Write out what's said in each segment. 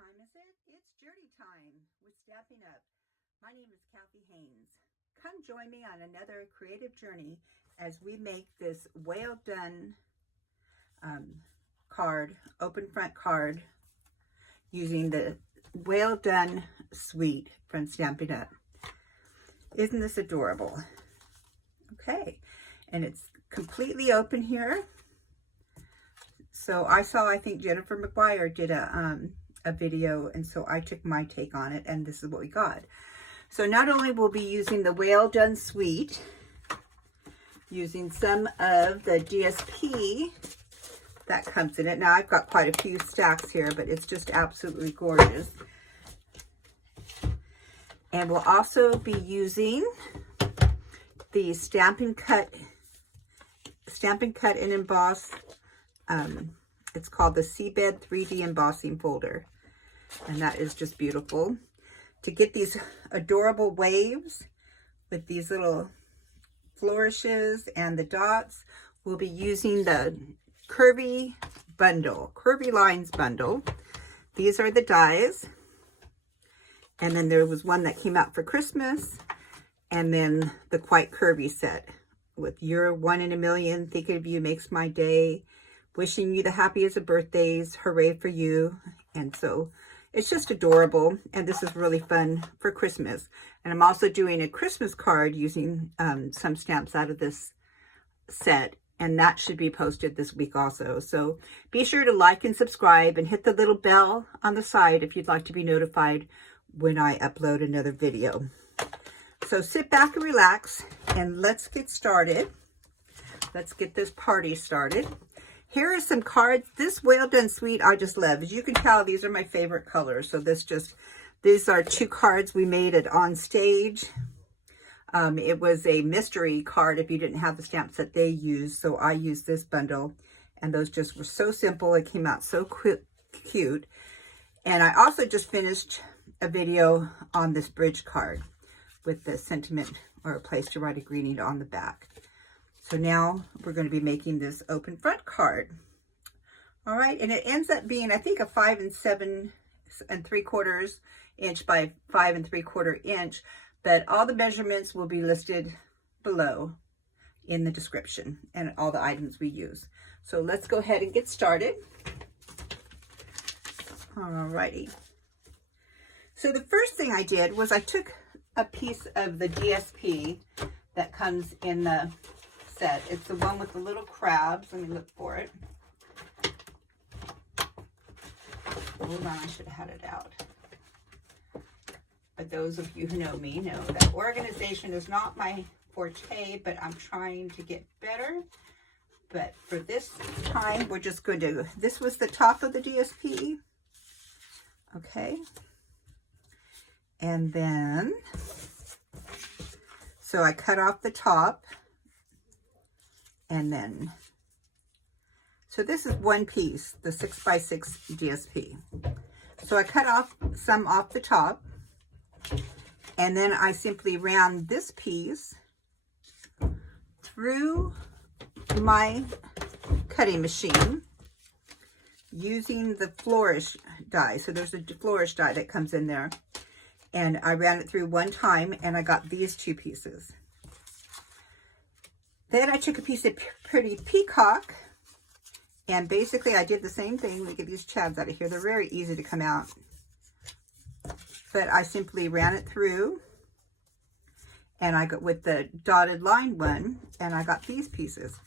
time is it? It's journey time with Stampin' Up. My name is Kathy Haynes. Come join me on another creative journey as we make this well done card, open front card, using the well done suite from Stampin' Up. Isn't this adorable? Okay, and it's completely open here. So I think Jennifer McGuire did a video, and so I took my take on it, and this is what we got. So not only will be using the well done suite, using some of the DSP that comes in it. Now I've got quite a few stacks here, but it's just absolutely gorgeous. And we'll also be using the Stampin' Cut and Emboss. It's called the Seabed 3D embossing folder, and that is just beautiful. To get these adorable waves with these little flourishes and the dots, we'll be using the Curvy Lines bundle. These are the dies, and then there was one that came out for Christmas, and then the Quite Curvy set with You're One in a Million, Thinking of You Makes My Day, Wishing You the Happiest of Birthdays, Hooray for You. And so it's just adorable, and this is really fun for Christmas. And I'm also doing a Christmas card using some stamps out of this set, and that should be posted this week also. So be sure to like and subscribe and hit the little bell on the side if you'd like to be notified when I upload another video. So sit back and relax, and let's get started. Let's get this party started. Here are some cards. This well done suite I just love. As you can tell, these are my favorite colors. So these are two cards we made at On Stage. It was a mystery card if you didn't have the stamps that they used. So I used this bundle, and those just were so simple. It came out so cute. And I also just finished a video on this bridge card with the sentiment or a place to write a greeting on the back. So now we're going to be making this open front card. All right, and it ends up being, I think, a 5 7 3/4 inch by 5 3/4 inch, but all the measurements will be listed below in the description and all the items we use. So let's go ahead and get started. All righty. So the first thing I did was I took a piece of the DSP that comes in the set. It's the one with the little crabs. Let me look for it. Hold on, I should have had it out. But those of you who know me know that organization is not my forte, but I'm trying to get better. But for this time, we're just going to, this was the top of the DSP. Okay. And then, so I cut off the top. And then, so this is one piece, the 6x6 DSP. So I cut off some off the top, and then I simply ran this piece through my cutting machine using the flourish die. So there's a flourish die that comes in there, and I ran it through one time, and I got these two pieces. Then I took a piece of pretty Peacock, and basically I did the same thing. Look at these chabs out of here. They're very easy to come out. But I simply ran it through, and I got with the dotted line one, and I got these pieces.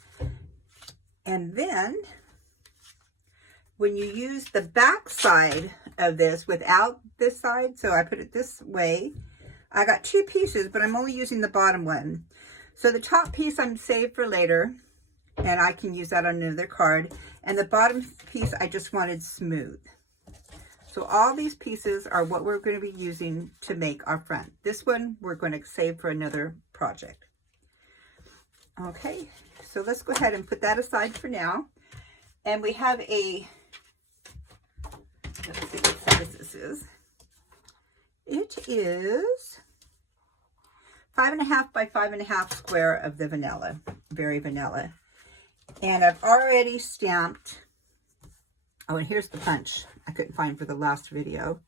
And then when you use the back side of this without this side, so I put it this way, I got two pieces, but I'm only using the bottom one. So the top piece I'm saved for later, and I can use that on another card. And the bottom piece I just wanted smooth. So all these pieces are what we're going to be using to make our front. This one we're going to save for another project. Okay, so let's go ahead and put that aside for now. And we have a, let's see what size this is. It is 5.5 by 5.5 square of the vanilla, very vanilla. And I've already stamped Oh, and here's the punch I couldn't find for the last video.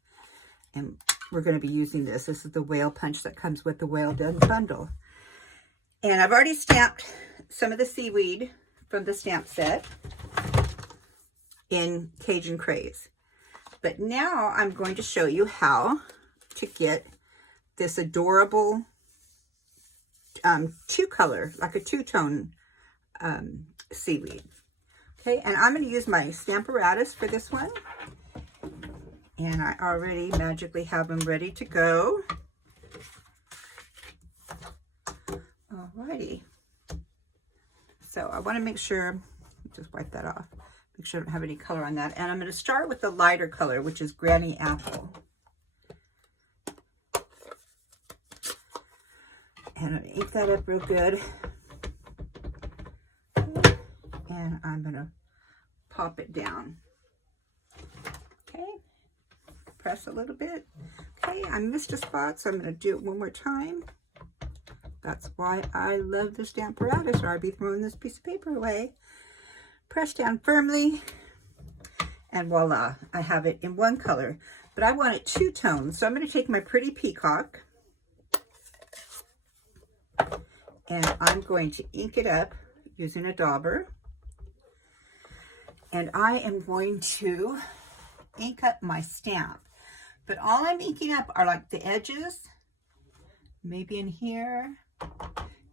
And we're going to be using this. This is the whale punch that comes with the Whale Done bundle. And I've already stamped some of the seaweed from the stamp set in Cajun Craze. But now I'm going to show you how to get this adorable two-color, like a two-tone seaweed. Okay, and I'm going to use my Stamparatus for this one. And I already magically have them ready to go. Alrighty. So I want to make sure, just wipe that off, make sure I don't have any color on that. And I'm going to start with the lighter color, which is Granny Apple. And I'm going to ink that up real good. And I'm going to pop it down. Okay. Press a little bit. Okay, I missed a spot, so I'm going to do it one more time. That's why I love the Stamparatus, or I'd be throwing this piece of paper away. Press down firmly, and voila, I have it in one color. But I want it two-tone, so I'm going to take my pretty Peacock, and I'm going to ink it up using a dauber. And I am going to ink up my stamp. But all I'm inking up are like the edges, maybe in here.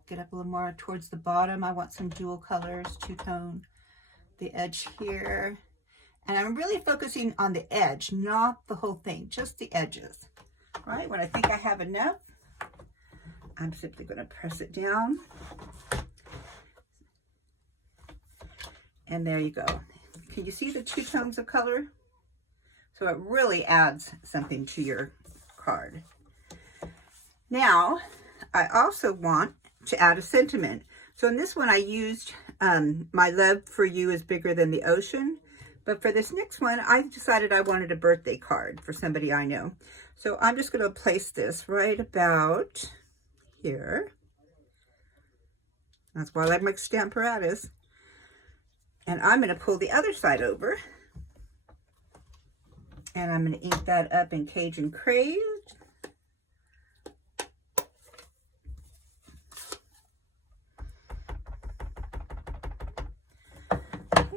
Get up a little more towards the bottom. I want some dual colors, two-tone. The edge here. And I'm really focusing on the edge, not the whole thing, just the edges. All right, when I think I have enough, I'm simply going to press it down. And there you go. Can you see the two tones of color? So it really adds something to your card. Now, I also want to add a sentiment. So in this one, I used my love for you is bigger than the ocean. But for this next one, I decided I wanted a birthday card for somebody I know. So I'm just going to place this right about here. That's why I like my Stamparatus. And I'm going to pull the other side over. And I'm going to ink that up in Cajun Craze.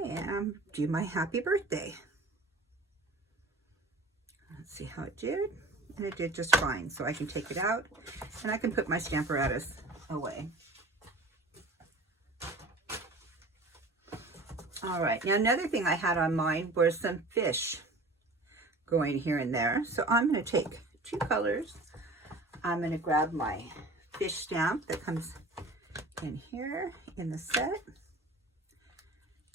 And do my happy birthday. Let's see how it did. And it did just fine. So I can take it out and I can put my Stamparatus away. All right, now another thing I had on mine were some fish going here and there. So I'm going to take two colors. I'm going to grab my fish stamp that comes in here in the set.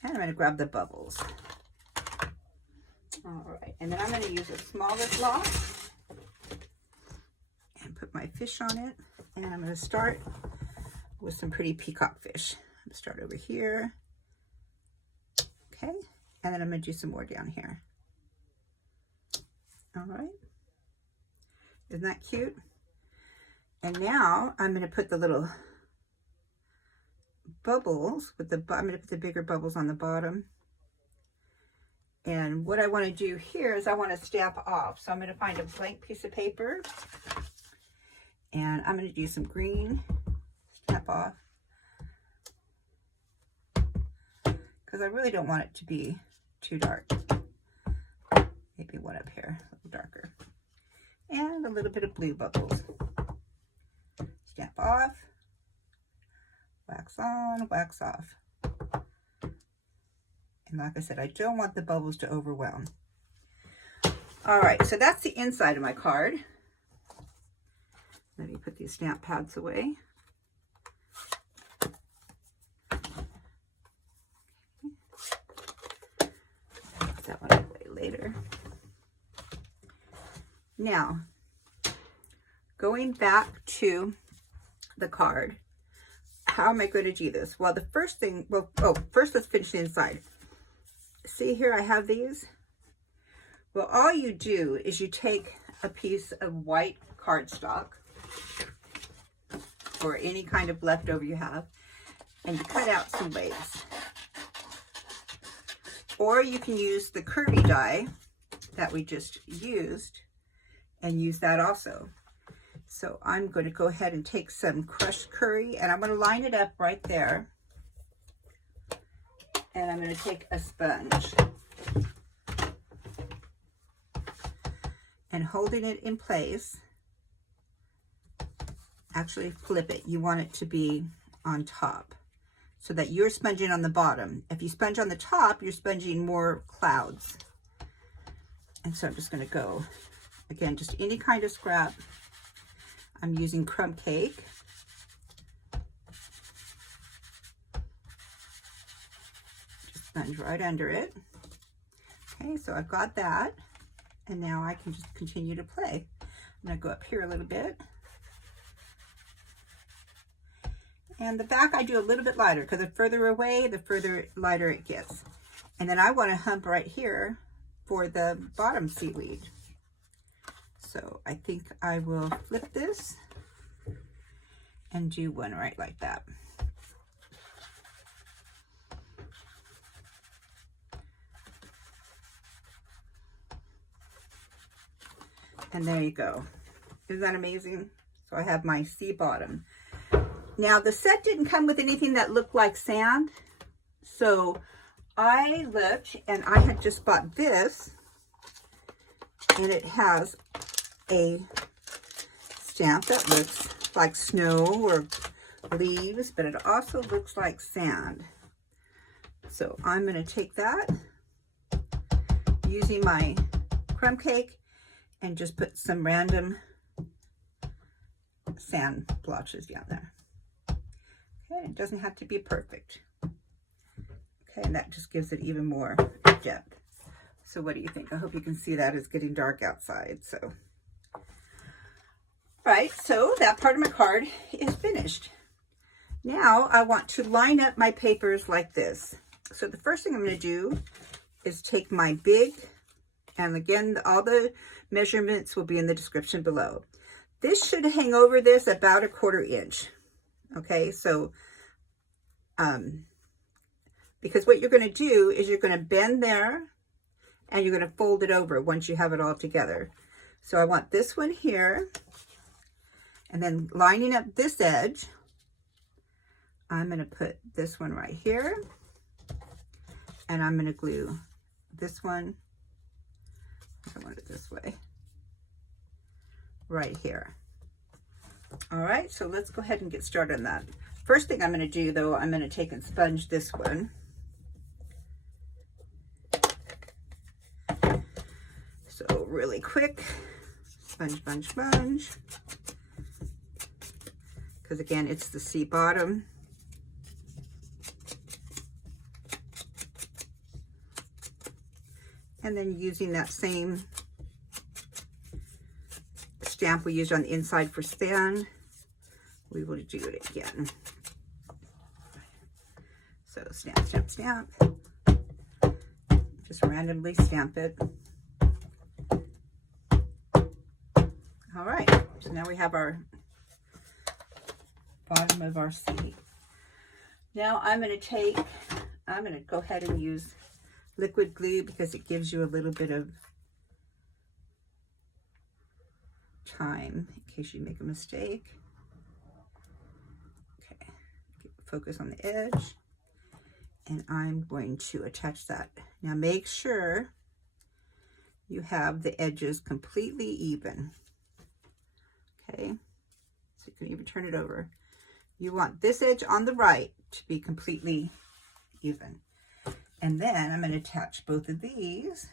And I'm going to grab the bubbles. All right, and then I'm going to use a smaller block and put my fish on it. And I'm going to start with some pretty peacock fish. I'm going to start over here. Okay, and then I'm going to do some more down here. All right, isn't that cute? And now I'm going to put the little bubbles with the, I'm going to put the bigger bubbles on the bottom. And what I want to do here is I want to stamp off. So I'm going to find a blank piece of paper and I'm going to do some green, stamp off. Because I really don't want it to be too dark. Maybe one up here, a little darker. And a little bit of blue bubbles. Stamp off. Wax on, wax off. And like I said, I don't want the bubbles to overwhelm. All right, so that's the inside of my card. Let me put these stamp pads away. Put that one away later. Now, going back to the card, how am I going to do this? Well, the first thing, first let's finish the inside. See here, I have these. Well, all you do is you take a piece of white cardstock or any kind of leftover you have, and you cut out some waves. or you can use the curvy die that we just used and use that also. So I'm going to go ahead and take some crushed curry, and I'm going to line it up right there. And I'm going to take a sponge and holding it in place, actually flip it. You want it to be on top so that you're sponging on the bottom. If you sponge on the top, you're sponging more clouds. And so I'm just going to go, again, just any kind of scrap. I'm using crumb cake. Just sponge right under it. Okay, so I've got that. And now I can just continue to play. I'm going to go up here a little bit. And the back I do a little bit lighter because the further away, the further lighter it gets. And then I want to hump right here for the bottom seaweed. So I think I will flip this and do one right like that. And there you go. Isn't that amazing? So I have my sea bottom. Now the set didn't come with anything that looked like sand. So I looked and I had just bought this, and it has a stamp that looks like snow or leaves, but it also looks like sand. So I'm going to take that using my crumb cake and just put some random sand blotches down there. Okay, it doesn't have to be perfect. Okay, and that just gives it even more depth. So what do you think? I hope you can see that. It's getting dark outside. So, all right, so that part of my card is finished. Now I want to line up my papers like this. So the first thing I'm going to do is take my big, and again, all the measurements will be in the description below. This should hang over this about 1/4 inch. Okay, so because what you're going to do is you're going to bend there and you're going to fold it over once you have it all together. So I want this one here, and then lining up this edge, I'm going to put this one right here, and I'm going to glue this one, I want it this way, right here. All right, so let's go ahead and get started on that. First thing I'm going to do, though, I'm going to take and sponge this one. So really quick, sponge, sponge, sponge. Because again, it's the sea bottom. And then using that same stamp we used on the inside for span, we will do it again. So stamp, stamp, stamp. Just randomly stamp it. All right, so now we have our bottom of our sea. Now I'm going to go ahead and use liquid glue because it gives you a little bit of time in case you make a mistake. Okay, focus on the edge, and I'm going to attach that. Now make sure you have the edges completely even. Okay, so you can even turn it over. You want this edge on the right to be completely even. And then I'm going to attach both of these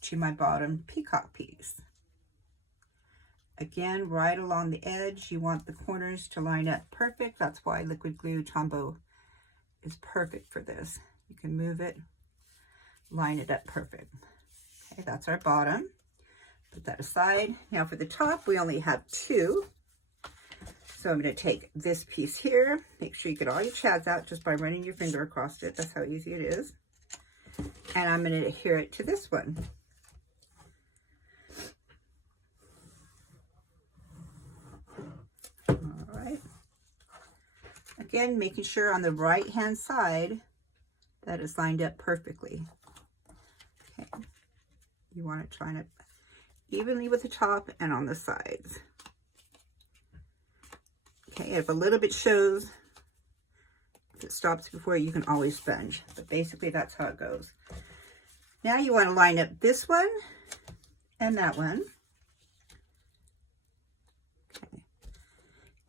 to my bottom peacock piece. Again, right along the edge, you want the corners to line up perfect. That's why liquid glue Tombow is perfect for this. You can move it, line it up perfect. Okay, that's our bottom. Put that aside. Now for the top, we only have 2. So I'm going to take this piece here. Make sure you get all your chads out just by running your finger across it. That's how easy it is. And I'm going to adhere it to this one. All right. again, making sure on the right hand side that it's lined up perfectly. Okay. You want to line it evenly with the top and on the sides. Okay, if a little bit shows, if it stops before, you can always sponge. But basically that's how it goes. Now you want to line up this one and that one. Okay.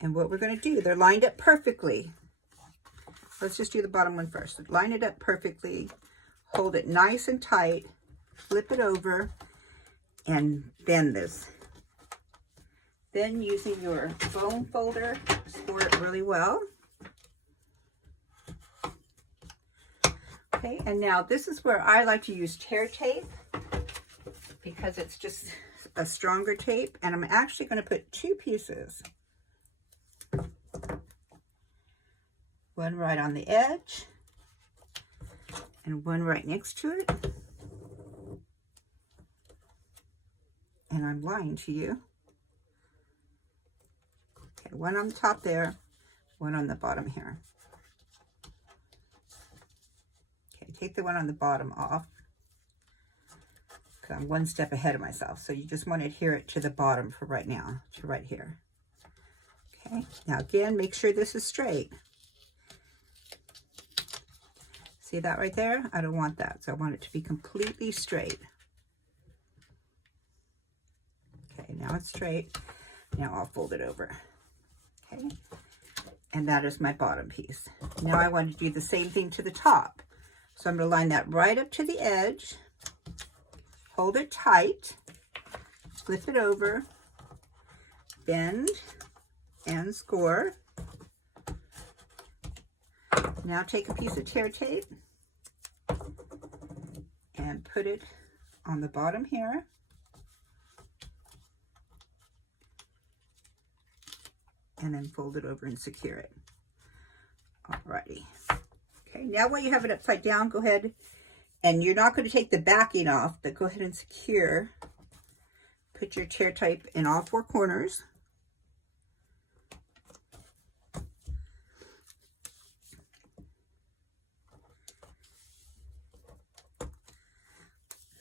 And what we're going to do, they're lined up perfectly. Let's just do the bottom one first. Line it up perfectly, hold it nice and tight, flip it over, and bend this. Then using your foam folder, score it really well. Okay, and now this is where I like to use tear tape because it's just a stronger tape, and I'm actually going to put two pieces. One right on the edge and one right next to it. And I'm lying to you. Okay, one on the top there, one on the bottom here. Okay, take the one on the bottom off, because I'm one step ahead of myself. So you just want to adhere it to the bottom for right now, to right here. Okay, now again, make sure this is straight. See that right there? I don't want that, so I want it to be completely straight. Okay, now it's straight. Now I'll fold it over. Okay, and that is my bottom piece. Now I want to do the same thing to the top. So I'm going to line that right up to the edge, hold it tight, flip it over, bend, and score. Now take a piece of tear tape and put it on the bottom here. And then fold it over and secure it. Alrighty. Okay, now when you have it upside down, go ahead, and you're not going to take the backing off, but go ahead and secure. Put your tear tape in all four corners.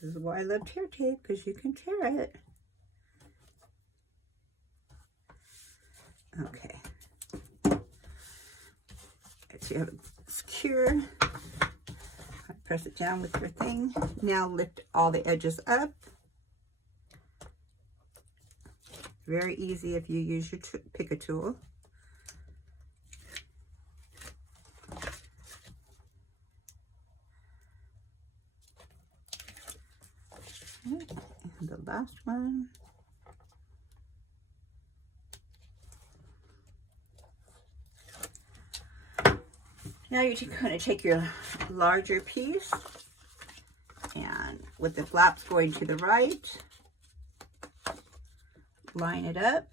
This is why I love tear tape, because you can tear it. Okay. So you have it secure. Press it down with your thing. Now lift all the edges up. Very easy if you use your pick a tool. Okay. And the last one. Now you're going to take your larger piece, and with the flaps going to the right, line it up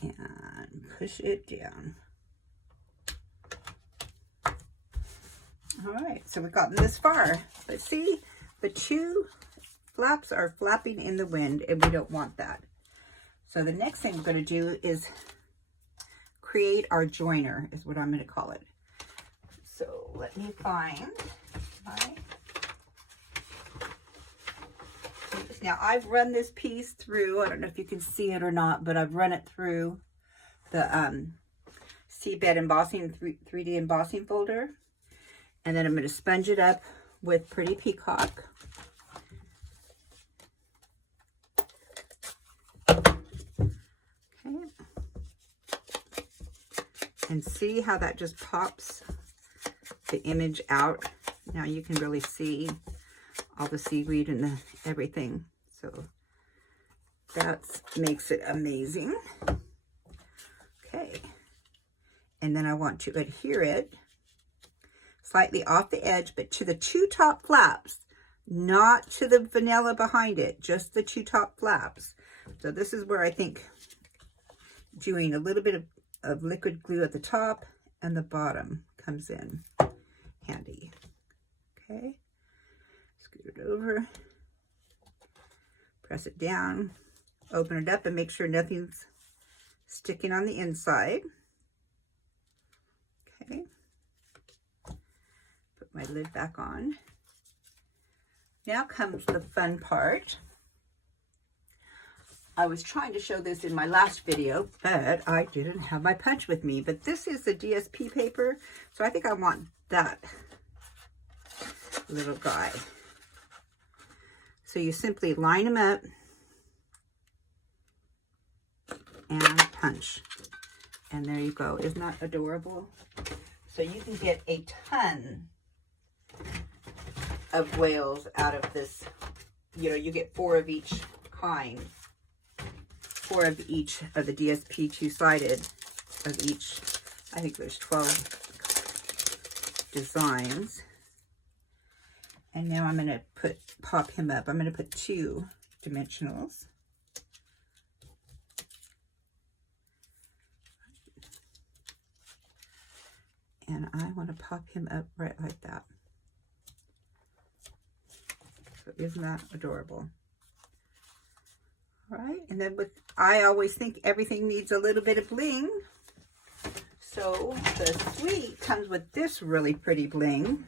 and push it down. All right, so we've gotten this far. But see, the two flaps are flapping in the wind, and we don't want that. So the next thing we're going to do is create our joiner, is what I'm going to call it. So let me find my... Now I've run this piece through, I don't know if you can see it or not, but I've run it through the Seabed embossing 3D embossing folder. And then I'm going to sponge it up with Pretty Peacock. Okay. And see how that just pops the image out. Now you can really see all the seaweed and everything. So that makes it amazing. Okay. And then I want to adhere it slightly off the edge, but to the two top flaps, not to the vanilla behind it, just the two top flaps. So this is where I think doing a little bit of liquid glue at the top and the bottom comes in handy. Okay, scoot it over, press it down, open it up and make sure nothing's sticking on the inside. my lid back on. Now comes the fun part. I was trying to show this in my last video, but I didn't have my punch with me. But this is the DSP paper, so I think I want that little guy. So you simply line them up and punch. And there you go. Isn't that adorable? So you can get a ton of whales out of this. You know, you get 4 of each kind. 4 of each of the DSP two-sided of each. I think there's 12 designs. And now I'm going to pop him up. I'm going to put 2 dimensionals. And I want to pop him up right like that. So isn't that adorable? All right, and then I always think everything needs a little bit of bling. So the suite comes with this really pretty bling.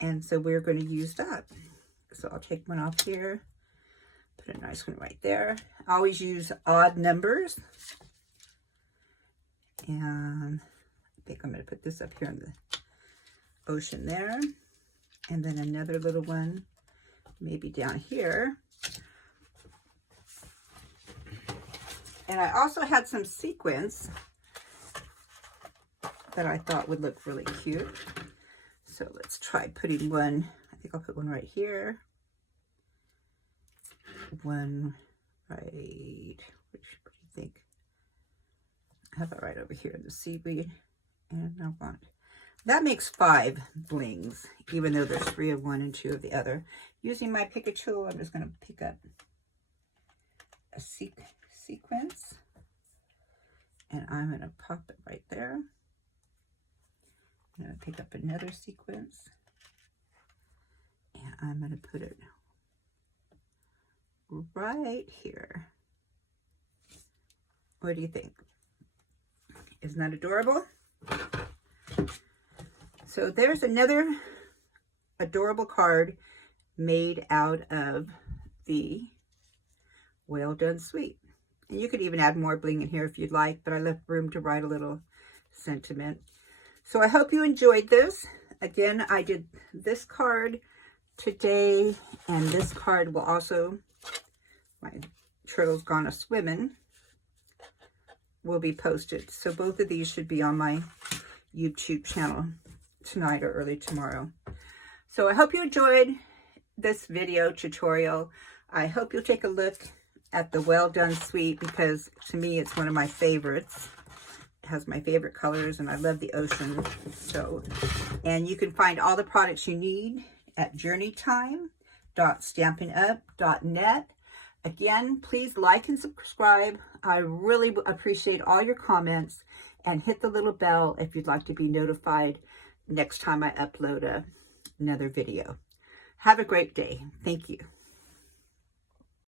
And so we're going to use that. So I'll take one off here, put a nice one right there. I always use odd numbers. And I think I'm going to put this up here in the ocean there. And then another little one, maybe down here. And I also had some sequins that I thought would look really cute. So let's try putting one. I think I'll put one right here. One right, what do you think? I have it right over here in the seaweed. And I want, that makes 5 blings, even though there's 3 of one and 2 of the other. Using my pick a tool, I'm just going to pick up a sequence, and I'm going to pop it right there. I'm going to pick up another sequence, and I'm going to put it right here. What do you think? Isn't that adorable? So there's another adorable card made out of the Well Done Suite. And you could even add more bling in here if you'd like, but I left room to write a little sentiment. So I hope you enjoyed this. Again, I did this card today, and this card will also, my turtle's gone a-swimming, will be posted. So both of these should be on my YouTube channel tonight or early tomorrow. So I hope you enjoyed this video tutorial. I hope you'll take a look at the Well Done Suite, because to me it's one of my favorites. It has my favorite colors, and I love the ocean. So, and you can find all the products you need at journeytime.stampinup.net. Again, please like and subscribe. I really appreciate all your comments, and hit the little bell if you'd like to be notified next time I upload another video. Have a great day. Thank you.